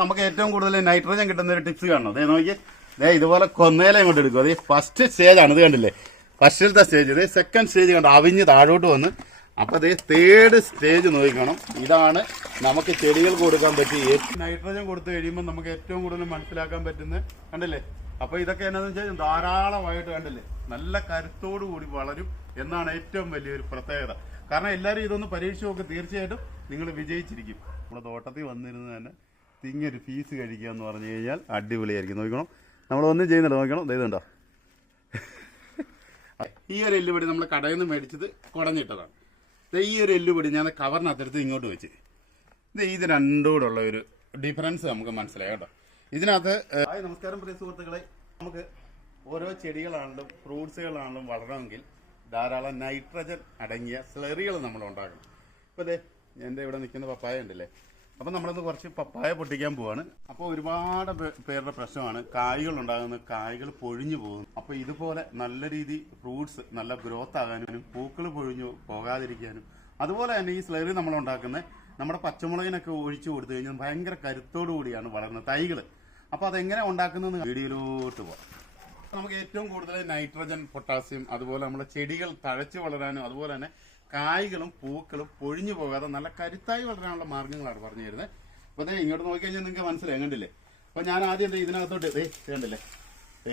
നമുക്ക് ഏറ്റവും കൂടുതൽ നൈട്രജൻ കിട്ടുന്ന ഒരു ടിപ്സ് കാണണം. ദേ നോക്കി ദേ ഇതുപോലെ കൊന്നേല ഇങ്ങോട്ട് എടുക്കും. അത് ഫസ്റ്റ് സ്റ്റേജ് ആണ്. ഇത് കണ്ടില്ലേ? ഫസ്റ്റിലത്തെ സ്റ്റേജ് ഇത് സെക്കൻഡ് സ്റ്റേജ് കണ്ടോ അവിഞ്ഞ് താഴോട്ട് വന്ന്. അപ്പൊ അതേ തേർഡ് സ്റ്റേജ് നോക്കണം ഇതാണ് നമുക്ക് ചെടികൾക്ക് കൊടുക്കാൻ പറ്റിയ നൈട്രജൻ കൊടുത്തു കഴിയുമ്പോൾ നമുക്ക് ഏറ്റവും കൂടുതൽ മനസ്സിലാക്കാൻ പറ്റുന്ന കണ്ടില്ലേ? അപ്പൊ ഇതൊക്കെ എന്നാന്ന് വെച്ചാൽ ധാരാളമായിട്ട് കണ്ടില്ലേ? നല്ല കരുത്തോടു കൂടി വളരും എന്നാണ് ഏറ്റവും വലിയൊരു പ്രത്യേകത. കാരണം എല്ലാവരും ഇതൊന്ന് പരീക്ഷിച്ച് നോക്ക്. തീർച്ചയായിട്ടും നിങ്ങൾ വിജയിച്ചിരിക്കും. നമ്മുടെ തോട്ടത്തിൽ വന്നിരുന്ന് തന്നെ തിങ്ങൊരു പീസ് കഴിക്കുക എന്ന് പറഞ്ഞു കഴിഞ്ഞാൽ അടിപൊളിയായിരിക്കും. നോക്കണം നമ്മൾ ഒന്നും ചെയ്യുന്നുണ്ട് നോക്കണം ദേ ഇതുണ്ടോ ഈ ഒരു എല്ലുപൊടി നമ്മൾ കടയിൽ നിന്ന് മേടിച്ചത് കുടഞ്ഞിട്ടതാണ്. ഈ ഒരു എല്ലുപൊടി ഞാൻ കവറിനകത്തെടുത്ത് ഇങ്ങോട്ട് വെച്ച്. ഇത് ഇത് രണ്ടും കൂടെ ഉള്ള ഒരു ഡിഫറൻസ് നമുക്ക് മനസ്സിലായി കേട്ടോ. ഇതിനകത്ത് നമസ്കാരം പ്രിയ സുഹൃത്തുക്കളെ. നമുക്ക് ഓരോ ചെടികളാണെങ്കിലും ഫ്രൂട്ട്സുകളാണെങ്കിലും വളരണമെങ്കിൽ ധാരാളം നൈട്രജൻ അടങ്ങിയ സ്ലറികൾ നമ്മൾ ഉണ്ടാക്കണം. ഇപ്പോൾ അതെ എന്റെ ഇവിടെ നിൽക്കുന്ന പപ്പായ ഉണ്ടല്ലേ അപ്പം നമ്മളിന്ന് കുറച്ച് പപ്പായ പൊട്ടിക്കാൻ പോവാണ്. അപ്പോൾ ഒരുപാട് പേരുടെ പ്രശ്നമാണ്. കായ്കൾ ഉണ്ടാകുന്ന കായ്കൾ പൊഴിഞ്ഞു പോകും അപ്പോൾ ഇതുപോലെ നല്ല രീതി ഫ്രൂട്ട്സ് നല്ല ഗ്രോത്ത് ആകാനും പൂക്കൾ പൊഴിഞ്ഞു പോകാതിരിക്കാനും അതുപോലെ തന്നെ ഈ സ്ലറി നമ്മൾ ഉണ്ടാക്കുന്ന നമ്മുടെ പച്ചമുളകിനൊക്കെ ഒഴിച്ചു കൊടുത്തു കഴിഞ്ഞാൽ ഭയങ്കര കരുത്തോടു കൂടിയാണ് വളരുന്നത് തൈകൾ അപ്പോൾ അതെങ്ങനെ ഉണ്ടാക്കുന്നതെന്ന് വീഡിയോയിലോട്ട് പോകാം നമുക്ക് ഏറ്റവും കൂടുതൽ നൈട്രജൻ പൊട്ടാസ്യം അതുപോലെ നമ്മുടെ ചെടികൾ തഴച്ചു വളരാനും അതുപോലെ തന്നെ കായ്കളും പൂക്കളും പൊഴിഞ്ഞു പോകാതെ നല്ല കരുത്തായി വളരാനുള്ള മാർഗങ്ങളാണ് പറഞ്ഞു തരുന്നത് അപ്പോൾ ദേ ഇങ്ങോട്ട് നോക്കിക്കഴിഞ്ഞാൽ നിങ്ങൾക്ക് മനസ്സിലായി കണ്ടില്ലേ? അപ്പോൾ ഞാൻ ആദ്യം എന്താ ഇതിനകത്തോട്ട് ദേ കണ്ടില്ലേ?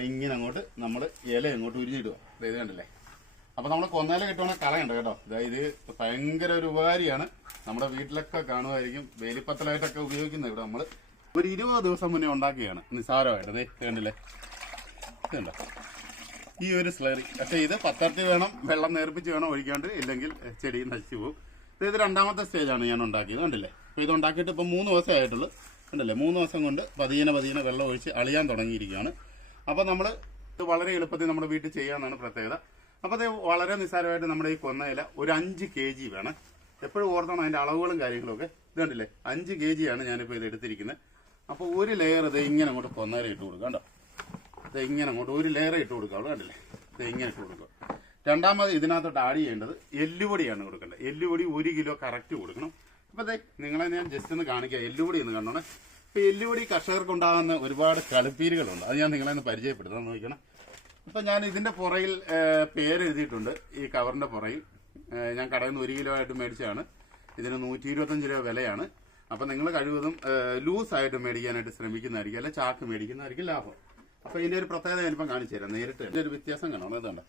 ഇങ്ങനെ അങ്ങോട്ട് നമ്മൾ ഇല അങ്ങോട്ട് ഉരിഞ്ഞിടുക. ദേ ഇത് കണ്ടില്ലേ? അപ്പോൾ നമ്മൾ കൊന്നേല കിട്ടുവാണെ കളയണ്ട കേട്ടോ? അതായത് ഭയങ്കര ഒരു ഉപകാരിയാണ്. നമ്മുടെ വീട്ടിലൊക്കെ കാണുമായിരിക്കും. വേലിപ്പത്തലായിട്ടൊക്കെ ഉപയോഗിക്കുന്നത് ഇവിടെ നമ്മൾ ഒരു ഇരുപത് ദിവസം മുന്നേ ഉണ്ടാക്കിയാണ് നിസ്സാരമായിട്ട് ദേ കണ്ടില്ലേ? ഇതുണ്ടോ ഈ ഒരു സ്ലറി. പക്ഷേ ഇത് പത്തരത്തി വേണം വെള്ളം നേർപ്പിച്ച് വേണം ഒഴിക്കാണ്ട് ഇല്ലെങ്കിൽ ചെടി നശിച്ചു പോകും. ഇത് രണ്ടാമത്തെ സ്റ്റേജാണ് ഞാൻ ഉണ്ടാക്കിയത് കണ്ടില്ലേ? അപ്പോൾ ഇത് ഉണ്ടാക്കിയിട്ട് ഇപ്പോൾ മൂന്ന് ദിവസമേ ആയിട്ടുള്ളൂ കണ്ടില്ലേ? മൂന്ന് ദിവസം കൊണ്ട് പതിയനെ പതിയനെ വെള്ളം ഒഴിച്ച് അളിയാൻ തുടങ്ങിയിരിക്കുകയാണ്. അപ്പോൾ നമ്മൾ ഇത് വളരെ എളുപ്പത്തിൽ നമ്മുടെ വീട്ടിൽ ചെയ്യാമെന്നാണ് പ്രത്യേകത. അപ്പോൾ അത് വളരെ നിസ്സാരമായിട്ട് നമ്മുടെ ഈ കൊന്നയില ഒരു അഞ്ച് കെ ജി വേണം. എപ്പോഴും ഓർത്തണം അതിന്റെ അളവുകളും കാര്യങ്ങളൊക്കെ. ഇത് കണ്ടില്ലേ? അഞ്ച് കെ ജിയാണ് ഞാനിപ്പോൾ ഇത് എടുത്തിരിക്കുന്നത്. അപ്പോൾ ഒരു ലെയർ ഇത് ഇങ്ങനെ അങ്ങോട്ട് കൊന്നയില ഇട്ട് കൊടുക്കാം കേട്ടോ ഇങ്ങനെ അങ്ങോട്ട് ഒരു ലെയർ ഇട്ട് കൊടുക്കുക. കൊടുക്കാവുള്ളൂ കണ്ടില്ലേ? ഇങ്ങനെ ഇട്ട് കൊടുക്കുക. രണ്ടാമത് ഇതിനകത്തോട്ട് ആഡ് ചെയ്യേണ്ടത് എല്ലുപൊടിയാണ് കൊടുക്കേണ്ടത്. എല്ലുപൊടി ഒരു കിലോ കറക്റ്റ് കൊടുക്കണം. അപ്പോൾ അതെ നിങ്ങളെ ഞാൻ ജസ്റ്റ് ഒന്ന് കാണിക്കുക എല്ലുപൊടി എന്ന് കണ്ടോണേ? ഇപ്പം എല്ലുപൊടി കർഷകർക്ക് ഉണ്ടാകുന്ന ഒരുപാട് കളിപ്പീരുകളുണ്ട് അത് ഞാൻ നിങ്ങളെ ഒന്ന് പരിചയപ്പെടുത്താൻ നോക്കണം അപ്പം ഞാൻ ഇതിന്റെ പുറയിൽ പേരെഴുതിയിട്ടുണ്ട് ഈ കവറിന്റെ പുറയിൽ. ഞാൻ കടയിൽ നിന്ന് ഒരു കിലോ ആയിട്ട് മേടിച്ചതാണ്. ഇതിന് നൂറ്റി ഇരുപത്തഞ്ച് രൂപ വിലയാണ്. അപ്പം നിങ്ങൾ കഴിവതും ലൂസായിട്ട് മേടിക്കാനായിട്ട് ശ്രമിക്കുന്നതായിരിക്കും. അല്ലെ ചാക്ക് മേടിക്കുന്നതായിരിക്കും ലാഭം. അപ്പൊ ഇതിന്റെ ഒരു പ്രത്യേകത ഞാനിപ്പം കാണിച്ചു തരാം. നേരിട്ട് ഇതിന്റെ ഒരു വ്യത്യാസം കാണാം. അതുകൊണ്ട്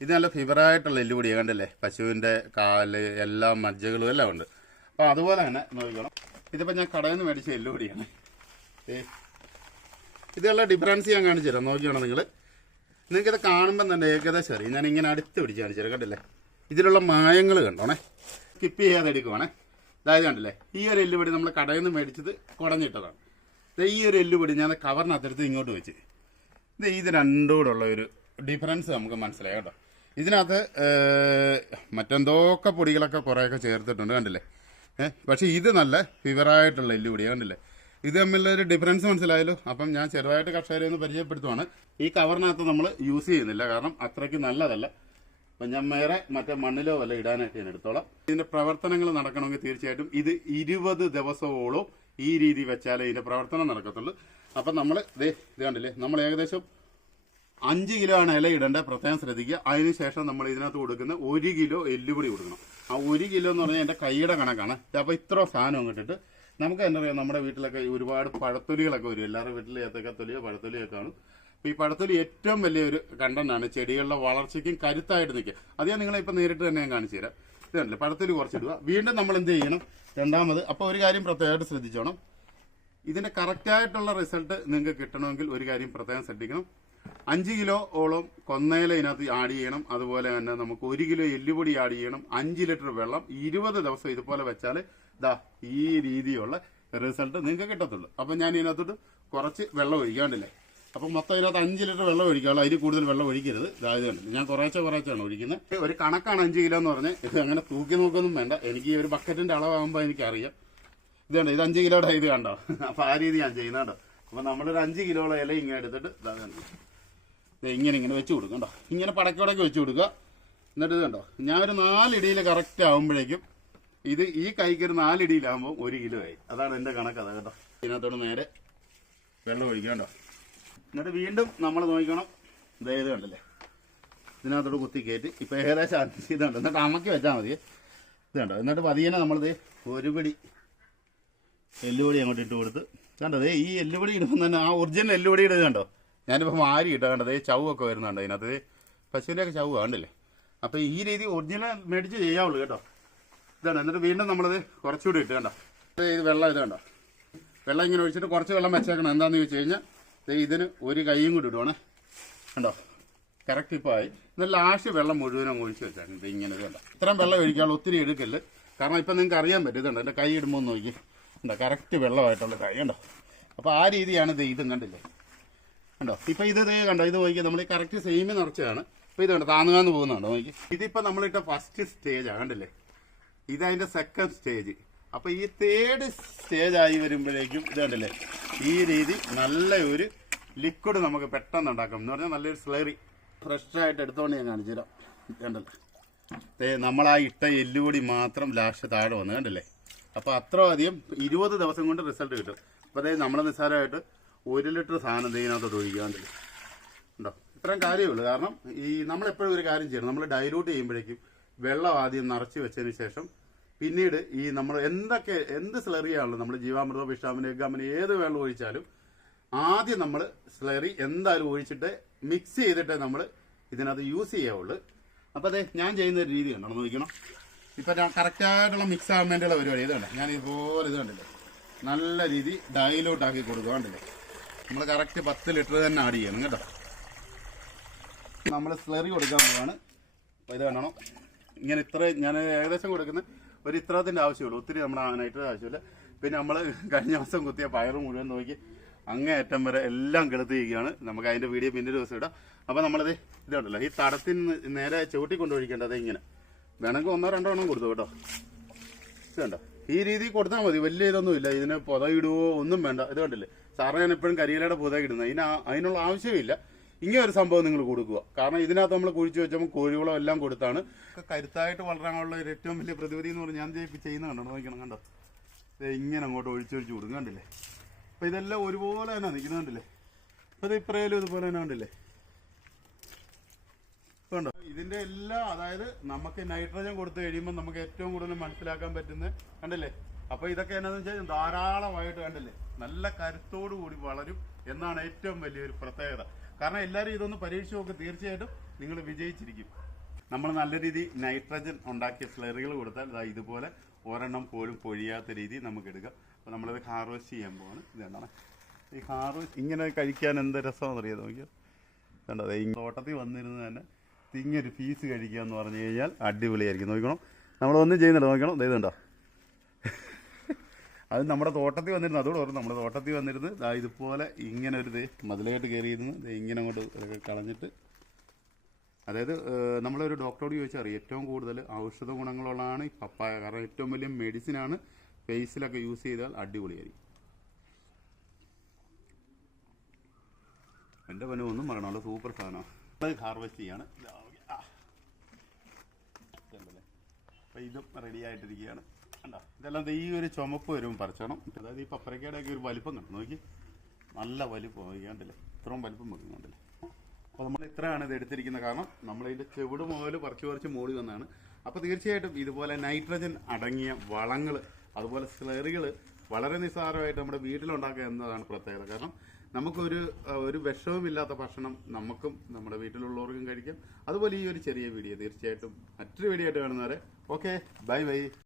ഇത് നല്ല ഫിബറായിട്ടുള്ള എല്ലുപൊടിയാണ് കണ്ടല്ലേ? പശുവിന്റെ കാൽ എല്ലാ മജ്ജകളും എല്ലാം ഉണ്ട്. അപ്പോൾ അതുപോലെ തന്നെ നോക്കണം ഇതിപ്പോൾ ഞാൻ കടയിൽ നിന്ന് മേടിച്ച എല്ലുപൊടിയാണ്. ഇതുള്ള ഡിഫറൻസ് ഞാൻ കാണിച്ചു തരാം. നോക്കിയാണോ നിങ്ങൾ നിങ്ങൾക്കിത് കാണുമ്പോൾ തന്നെ ഏകദേശം അറിയാം. ഞാൻ ഇങ്ങനെ അടുത്ത് പിടിച്ച് കാണിച്ചു തരാം കണ്ടില്ലേ? ഇതിലുള്ള മായങ്ങൾ കണ്ടോണേ? സ്കിപ്പ് ചെയ്യാതെ എടുക്കുവാണേ. അതായത് കണ്ടില്ലേ? ഈ ഒരു എല്ലുപൊടി നമ്മൾ കടയിൽ നിന്ന് മേടിച്ചത് കുടഞ്ഞിട്ടതാണ്. ഈ ഒരു എല്ലുപൊടി ഞാൻ കവറിനകത്തെടുത്ത് ഇങ്ങോട്ട് വെച്ച്. ഇത് ഇത് രണ്ടും കൂടെ ഉള്ള ഒരു ഡിഫറൻസ് നമുക്ക് മനസ്സിലായി കേട്ടോ. ഇതിനകത്ത് മറ്റെന്തോക്കെ പൊടികളൊക്കെ കുറേയൊക്കെ ചേർത്തിട്ടുണ്ട് കണ്ടില്ലേ? പക്ഷേ ഇത് നല്ല ഫിവറായിട്ടുള്ള എല്ലുപൊടിയാണ് കണ്ടില്ലേ? ഇത് തമ്മിലുള്ള ഒരു ഡിഫറൻസ് മനസ്സിലായല്ലോ? അപ്പം ഞാൻ ചെറുതായിട്ട് കർഷകരെ ഒന്ന് പരിചയപ്പെടുത്തുവാണ്. ഈ കവറിനകത്ത് നമ്മൾ യൂസ് ചെയ്യുന്നില്ല. കാരണം അത്രയ്ക്ക് നല്ലതല്ല. അപ്പം ഞാൻ വേറെ മറ്റേ മണ്ണിലോ വല്ല ഇടാനായിട്ട് ഞാൻ എടുത്തോളാം. ഇതിന്റെ പ്രവർത്തനങ്ങൾ നടക്കണമെങ്കിൽ തീർച്ചയായിട്ടും ഇത് ഇരുപത് ദിവസമോളം ഈ രീതി വെച്ചാലേ ഇതിന്റെ പ്രവർത്തനം നടക്കത്തുള്ളൂ. അപ്പം നമ്മൾ ദേ ഇത് കണ്ടില്ലേ? നമ്മൾ ഏകദേശം അഞ്ച് കിലോ ആണ് ഇല ഇടേണ്ടത്. പ്രത്യേകം ശ്രദ്ധിക്കുക. അതിനുശേഷം നമ്മൾ ഇതിനകത്ത് കൊടുക്കുന്ന ഒരു കിലോ എല്ലുപൊടി കൊടുക്കണം. ആ ഒരു കിലോ എന്ന് പറഞ്ഞാൽ എന്റെ കൈയുടെ കണക്കാണ്. അപ്പോൾ ഇത്ര സാധനം കിട്ടിട്ട് നമുക്ക് എന്താ പറയുക നമ്മുടെ വീട്ടിലൊക്കെ ഒരുപാട് പഴത്തൊലികളൊക്കെ വരും. എല്ലാവരുടെ വീട്ടിൽ ഏത്തക്കത്തൊലിയോ പഴത്തൊലിയോ കാണും. അപ്പോൾ ഈ പഴത്തൊലി ഏറ്റവും വലിയൊരു കണ്ടന്റാണ് ചെടികളുടെ വളർച്ചയ്ക്കും കരുത്തായിട്ട് നിൽക്കുക. അത് ഞാൻ നിങ്ങളെ ഇപ്പം നേരിട്ട് തന്നെ ഞാൻ കാണിച്ചു തരാം. ഇതല്ലേ പഴത്തൊലി കുറച്ചിടുക. വീണ്ടും നമ്മൾ എന്ത് ചെയ്യണം? രണ്ടാമത് അപ്പോൾ ഒരു കാര്യം പ്രത്യേകമായിട്ട് ശ്രദ്ധിച്ചോണം. ഇതിന്റെ കറക്റ്റ് ആയിട്ടുള്ള റിസൾട്ട് നിങ്ങൾക്ക് കിട്ടണമെങ്കിൽ ഒരു കാര്യം പ്രത്യേകം ശ്രദ്ധിക്കണം. അഞ്ച് കിലോ ഓളം കൊന്നേല ഇതിനകത്ത് ആഡ് ചെയ്യണം. അതുപോലെ തന്നെ നമുക്ക് ഒരു കിലോ എല്ലുപൊടി ആഡ് ചെയ്യണം. അഞ്ച് ലിറ്റർ വെള്ളം ഇരുപത് ദിവസം ഇതുപോലെ വെച്ചാൽ ദാ ഈ രീതിയുള്ള റിസൾട്ട് നിങ്ങൾക്ക് കിട്ടത്തുള്ളൂ. അപ്പം ഞാൻ ഇതിനകത്തോട്ട് കുറച്ച് വെള്ളം ഒഴിക്കാണ്ടില്ലേ അപ്പം മൊത്തം ഇതിനകത്ത് അഞ്ച് ലിറ്റർ വെള്ളം ഒഴിക്കാനുള്ള അതിൽ കൂടുതൽ വെള്ളം ഒഴിക്കരുത്. ഇതായത് കണ്ടില്ല ഞാൻ കുറേശ്ശെ കുറേശ്ശാണ് ഒഴിക്കുന്നത്. ഒരു കണക്കാണ് അഞ്ച് കിലോ എന്ന് പറഞ്ഞാൽ ഇത് അങ്ങനെ തൂക്കി നോക്കൊന്നും വേണ്ട. എനിക്ക് ഈ ഒരു ബക്കറ്റിന്റെ അളവാകുമ്പോൾ എനിക്കറിയാം. ഇതുണ്ട്. ഇത് അഞ്ച് കിലോയുടെ ഇത് കണ്ടോ? അപ്പൊ ആ രീതി ഞാൻ ചെയ്യുന്നത് കേട്ടോ അപ്പൊ നമ്മളൊരു അഞ്ച് കിലോയുടെ ഇല ഇങ്ങനെ എടുത്തിട്ട് ഇതാ കണ്ടോ? ഇങ്ങനെ ഇങ്ങനെ വെച്ച് കൊടുക്കും കേട്ടോ ഇങ്ങനെ പടക്കോടൊക്കെ വെച്ച് കൊടുക്കുക. എന്നിട്ട് ഇത് കണ്ടോ? ഞാൻ ഒരു നാലിടിയിൽ കറക്റ്റ് ആകുമ്പോഴേക്കും ഇത് ഈ കൈക്ക് ഒരു നാലിടിയിലാകുമ്പോൾ ഒരു കിലോ ആയി. അതാണ് എന്റെ കണക്ക്. അതാ കേട്ടോ ഇതിനകത്തോട് നേരെ വെള്ളം ഒഴിക്കുക കണ്ടോ? എന്നിട്ട് വീണ്ടും നമ്മൾ നോക്കണം. ദേ ഇത് കണ്ടല്ലേ? ഇതിനകത്തോട് കുത്തി കയറ്റി. ഇപ്പം ഏകദേശം ഇതുണ്ട് എന്നിട്ട് അമ്മയ്ക്ക് വെച്ചാൽ മതി. ഇത് കണ്ടോ? എന്നിട്ട് പതിയെ നമ്മളിത് ഒരു പിടി എല്ലുപൊടി അങ്ങോട്ട് ഇട്ട് കൊടുത്ത്. കണ്ടത് ഈ എല്ലുപൊടി ഇടുമ്പോൾ തന്നെ ആ ഒറിജിനൽ എല്ലുപൊടി ഇടുന്നത് കണ്ടോ? ഞാനിപ്പോൾ മാരി ഇട്ടോ കണ്ടത് ചവൊക്കെ വരുന്നുണ്ട് അതിനകത്ത് പശുവിന്റെയൊക്കെ ചവ് കണ്ടില്ലേ? അപ്പോൾ ഈ രീതി ഒറിജിനൽ മേടിച്ച് ചെയ്യാവുള്ളൂ കേട്ടോ. ഇതാണ് എന്നിട്ട് വീണ്ടും നമ്മളത് കുറച്ചുകൂടി ഇട്ട് കണ്ടോ. ഇത് വെള്ളം ഇത് കണ്ടോ. വെള്ളം ഇങ്ങനെ ഒഴിച്ചിട്ട് കുറച്ച് വെള്ളം വെച്ചേക്കണം. എന്താണെന്ന് ചോദിച്ചു കഴിഞ്ഞാൽ ഇതിന് ഒരു കൈയും കൂടി ഇടുവാണേ. കണ്ടോ? കറക്റ്റ് ഇപ്പോൾ ആയി. എന്നാൽ ലാസ്റ്റ് വെള്ളം മുഴുവനും ഒഴിച്ച് വെച്ചാണ് ഇത് ഇങ്ങനെ ഇത് കണ്ടോ. ഇത്രയും വെള്ളം ഒഴിക്കാനുള്ള ഒത്തിരി എടുക്കല്ല് കാരണം ഇപ്പം നിങ്ങൾക്ക് അറിയാൻ പറ്റും ഇതുണ്ട് എന്റെ കൈ ഇടുമ്പോൾ നോക്കി. ഉണ്ടോ കറക്റ്റ് വെള്ളമായിട്ടുള്ള കൈ കണ്ടോ? അപ്പോൾ ആ രീതിയാണ് ഇത് ഇതും കണ്ടില്ലേ? കണ്ടോ? ഇപ്പോൾ ഇത് ദേ കണ്ടോ? ഇത് നോക്കി നമ്മൾ ഈ കറക്റ്റ് സെയിം നിറച്ചതാണ് ഇപ്പോൾ ഇത് കണ്ടോ? താന്നുകാന്ന് പോകുന്നുണ്ടോ? നോക്കി ഇതിപ്പോൾ നമ്മളിട്ട ഫസ്റ്റ് സ്റ്റേജാണ് കണ്ടില്ലേ? ഇതതിന്റെ സെക്കൻഡ് സ്റ്റേജ് അപ്പോൾ ഈ തേർഡ് സ്റ്റേജ് ആയി വരുമ്പോഴേക്കും ഇത് കണ്ടില്ലേ? ഈ രീതി നല്ല ഒരു ലിക്വിഡ് നമുക്ക് പെട്ടെന്ന് ഉണ്ടാക്കാം. എന്ന് പറഞ്ഞാൽ നല്ലൊരു സ്ലറി ഫ്രഷായിട്ട് എടുത്തോണ്ട് ഞാൻ കാണിച്ചു തരാം കണ്ടല്ലേ? ദേ നമ്മളാ ഇട്ട എല്ലുപൊടി മാത്രം ലാസ്റ്റ് താഴെ വന്ന് കണ്ടില്ലേ? അപ്പോൾ അത്ര അധികം ഇരുപത് ദിവസം കൊണ്ട് റിസൾട്ട് കിട്ടും. അപ്പോൾ അതായത് നമ്മൾ നിസ്സാരമായിട്ട് ഒരു ലിറ്റർ സാധനം ഇതിനകത്തോട്ട് ഒഴിക്കാണ്ടില്ല കണ്ടില്ലേ? ഉണ്ടോ? ഇത്രയും കാര്യമുള്ളൂ കാരണം ഈ നമ്മളെപ്പോഴും ഒരു കാര്യം ചെയ്യണം. നമ്മൾ ഡൈലൂട്ട് ചെയ്യുമ്പോഴേക്കും വെള്ളം ആദ്യം നിറച്ച് വെച്ചതിന് ശേഷം പിന്നീട് ഈ നമ്മൾ എന്തൊക്കെ എന്ത് സ്ലറിയാണല്ലോ നമ്മൾ ജീവാമൃതം വിഷാമിന് എഗ്ഗാമിന് ഏത് വെള്ളം ഒഴിച്ചാലും ആദ്യം നമ്മൾ സ്ലറി എന്തായാലും ഒഴിച്ചിട്ട് മിക്സ് ചെയ്തിട്ട് നമ്മൾ ഇതിനകത്ത് യൂസ് ചെയ്യാവുള്ളൂ. അപ്പോൾ അതെ ഞാൻ ചെയ്യുന്ന ഒരു രീതി കണ്ടോ? നോക്കണം ഇപ്പം കറക്റ്റ് കറക്റ്റായിട്ടുള്ള മിക്സ് ആകാൻ വേണ്ടിയുള്ള പരിപാടി. ഇത് കണ്ടേ ഞാൻ ഇതുപോലെ ഇത് കണ്ടില്ലേ? നല്ല രീതി ഡൈലൂട്ട് ആക്കി കൊടുക്കുക കണ്ടില്ലേ? നമ്മൾ കറക്റ്റ് പത്ത് ലിറ്റർ തന്നെ ആഡ് ചെയ്യണം കേട്ടോ. നമ്മൾ സ്ലറി കൊടുക്കാൻ പോവാണ്. അപ്പോൾ ഇത് കാണണം. ഇങ്ങനെ ഇത്ര ഞാൻ ഏകദേശം കൊടുക്കുന്ന ഒരു ഇത്രത്തിന്റെ ആവശ്യമുള്ളൂ. ഒത്തിരി നമ്മൾ നൈട്രേറ്റ് ആവശ്യമില്ല. പിന്നെ നമ്മൾ കഴിഞ്ഞ ദിവസം കുത്തിയ പയറ് മുഴുവൻ നോക്കി അങ്ങേയറ്റം വരെ എല്ലാം കെടുത്തിരിക്കുകയാണ്. നമുക്ക് അതിന്റെ വീഡിയോ പിന്നെ ഒരു ദിവസം ഇടാം. അപ്പോൾ നമ്മളത് ഇതുണ്ടല്ലോ ഈ തടത്തിന് നേരെ ചവിട്ടി കൊണ്ടൊഴിക്കേണ്ടത് ഇങ്ങനെ. വേണമെങ്കിൽ ഒന്നോ രണ്ടോ എണ്ണം കൊടുത്തു കേട്ടോ. വേണ്ട ഈ രീതി കൊടുത്താൽ മതി. വലിയ ഇതൊന്നും ഇല്ല. ഇതിന് പുത ഇടുവോ ഒന്നും വേണ്ട. ഇത് കണ്ടില്ലേ? സാറിന് ഞാൻ എപ്പോഴും കരിയിലയുടെ പുത ഇടുന്നത്. ഇതിന് അതിനുള്ള ആവശ്യമില്ല. ഇങ്ങനെ ഒരു സംഭവം നിങ്ങൾ കൊടുക്കുക. കാരണം ഇതിനകത്ത് നമ്മൾ കുഴിച്ചു വെച്ചപ്പോൾ കോഴികളും എല്ലാം കൊടുത്താണ്. കരുത്തായിട്ട് വളരാനുള്ള ഒരു ഏറ്റവും വലിയ പ്രതിവിധി എന്ന് പറഞ്ഞാൽ ഞാൻ ചെയ്യുന്ന കണ്ടോ? നോക്കണം കണ്ടോ? ഇങ്ങനെ അങ്ങോട്ട് ഒഴിച്ചൊഴിച്ച് കൊടുക്കും. കണ്ടില്ലേ? അപ്പം ഇതെല്ലാം ഒരുപോലെ തന്നെ നിൽക്കുന്നത് കണ്ടില്ലേ? അപ്പോൾ ഇത് ഇപ്പറയിലും ഇതുപോലെ തന്നെ കണ്ടില്ലേ? കണ്ടോ ഇതിന്റെ എല്ലാം അതായത് നമുക്ക് നൈട്രജൻ കൊടുത്തു കഴിയുമ്പോൾ നമുക്ക് ഏറ്റവും കൂടുതൽ മനസ്സിലാക്കാൻ പറ്റുന്ന കണ്ടല്ലേ? അപ്പൊ ഇതൊക്കെ എന്നാന്ന് വെച്ചാൽ ധാരാളമായിട്ട് കണ്ടല്ലേ? നല്ല കരുത്തോടു കൂടി വളരും എന്നാണ് ഏറ്റവും വലിയൊരു പ്രത്യേകത. കാരണം എല്ലാവരും ഇതൊന്ന് പരീക്ഷിച്ച് നോക്ക് തീർച്ചയായിട്ടും നിങ്ങൾ വിജയിച്ചിരിക്കും. നമ്മൾ നല്ല രീതി നൈട്രജൻ ഉണ്ടാക്കിയ സ്ലറികൾ കൊടുത്താൽ ഇതാ ഇതുപോലെ ഒരെണ്ണം പോലും പൊഴിയാത്ത രീതി നമുക്ക് എടുക്കാം. അപ്പോൾ നമ്മളത് ഹാർവെസ്റ്റ് ചെയ്യാൻ പോവാണ്. ഇത് എന്താണ് ഈ ഹാർവെസ്റ്റ് ഇങ്ങനെ കഴിക്കാൻ എന്ത് രസമാണെന്ന് നോക്കിയാൽ നോക്കിയോ? കണ്ടോ? ദേ ഈ തോട്ടത്തിൽ വന്നിരുന്ന് തന്നെ തിങ്ങൊരു പീസ് കഴിക്കുക എന്ന് പറഞ്ഞു കഴിഞ്ഞാൽ അടിപൊളിയായിരിക്കും. നോക്കണം നമ്മളൊന്നും ചെയ്യുന്നുണ്ട് നോക്കണം ഇതുണ്ടോ അത് നമ്മുടെ തോട്ടത്തിൽ വന്നിരുന്നു. അതോട് പറഞ്ഞു നമ്മുടെ തോട്ടത്തിൽ വന്നിരുന്ന് ഇതുപോലെ ഇങ്ങനെ ഒരു ദേ മതിലായിട്ട് കയറിയിരുന്നു. ഇങ്ങനെ അങ്ങോട്ട് കളഞ്ഞിട്ട്. അതായത് നമ്മളൊരു ഡോക്ടറോട് ചോദിച്ചാൽ അറിയാം ഏറ്റവും കൂടുതൽ ഔഷധ ഗുണങ്ങളുള്ളതാണ് ഈ പപ്പായ. കാരണം ഏറ്റവും വലിയ മെഡിസിനാണ് ഫേസിലൊക്കെ യൂസ് ചെയ്താൽ അടിപൊളിയായിരിക്കും. എന്റെ പനി ഒന്നും പറയണമല്ലോ സൂപ്പർ സാധനമാണ്. ഹാർവെസ്റ്റ് ചെയ്യാണ്. ആ. ഇതുണ്ടല്ലേ. അപ്പോൾ ഇതും റെഡി ആയിട്ടിരിക്കുകയാണ്. കണ്ടോ? ഇതെല്ലാം ഈ ഒരു ചുമപ്പ് വരും പറിച്ചണം. അതായത് ഈ പപ്പരക്കയുടെ ഒക്കെ ഒരു വലിപ്പം കണ്ടു? നോക്കി. നല്ല വലിപ്പം. നോക്കിയാണ്ടല്ലേ ഇത്രയും വലിപ്പം വെക്കുന്നുണ്ടല്ലേ അപ്പോൾ നമ്മൾ ഇത്രയാണ് ഇത് എടുത്തിരിക്കുന്ന കാരണം നമ്മൾ ഇതിന്റെ ചെവിട് മുതൽ പറിച്ച് പറിച്ച് മൂടി വന്നതാണ്. അപ്പോൾ തീർച്ചയായിട്ടും ഇതുപോലെ നൈട്രജൻ അടങ്ങിയ വളങ്ങൾ അതുപോലെ സ്ലറികൾ വളരെ നിസ്സാരമായിട്ട് നമ്മുടെ വീട്ടിലുണ്ടാക്കുക എന്നതാണ് പ്രത്യേകത. കാരണം നമുക്കൊരു ഒരു വിഷവുമില്ലാത്ത ഭക്ഷണം നമുക്കും നമ്മുടെ വീട്ടിലുള്ളവർക്കും കഴിക്കാം. അതുപോലെ ഈ ഒരു ചെറിയ വീഡിയോ തീർച്ചയായിട്ടും മറ്റൊരു വീഡിയോ ആയിട്ട് കാണുന്നവരെ ഓക്കെ ബൈ ബൈ.